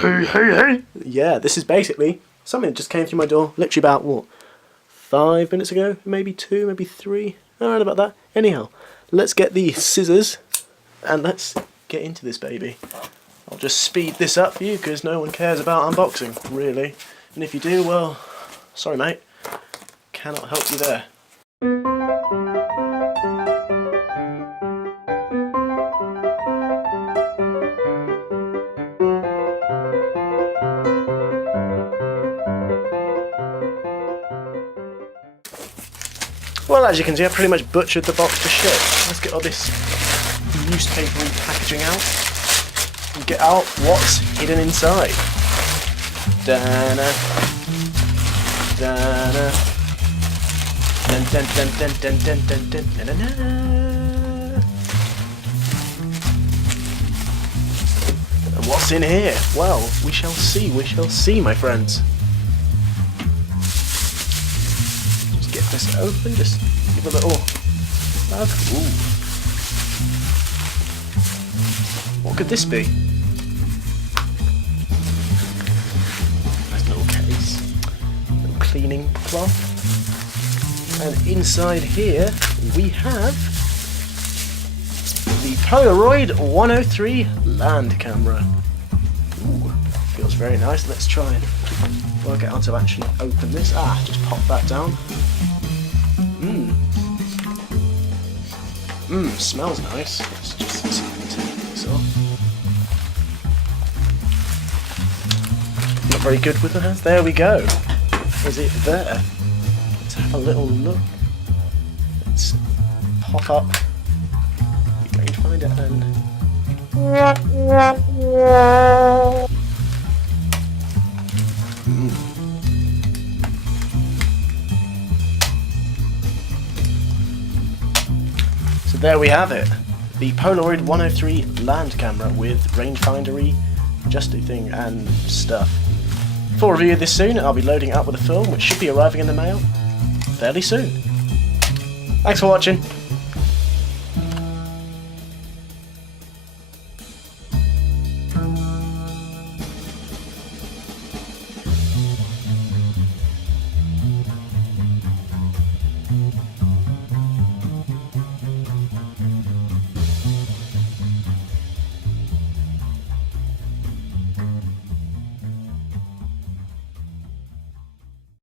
Hey. Yeah, this is basically something that just came through my door literally about, what, 5 minutes ago? Maybe 2, maybe 3? Around about that. Anyhow, let's get the scissors and let's get into this baby. I'll just speed this up for you because no one cares about unboxing, really. And if you do, well, sorry mate, cannot help you there. Well, as you can see, I pretty much butchered the box to shit. Let's get all this newspapery packaging out and get out what's hidden inside. Da-na, da-na, dun dun dun dun dun dun dun dun dun dun dun. And what's in here? Well, we shall see, my friends. Get this open, just give a little bug. Ooh. What could this be? Nice little case. Little cleaning cloth. And inside here we have the Polaroid 103 land camera. Ooh, feels very nice. Let's try and work out how to actually open this. Just pop that down. Smells nice. Let's just take this off. Not very good with the hands. There we go. Is it there? Let's have a little look. Let's pop up. You're going to find it and... So there we have it, the Polaroid 103 land camera with rangefindery, adjusty thing and stuff. For review this soon, I'll be loading it up with a film which should be arriving in the mail fairly soon. Thanks for watching.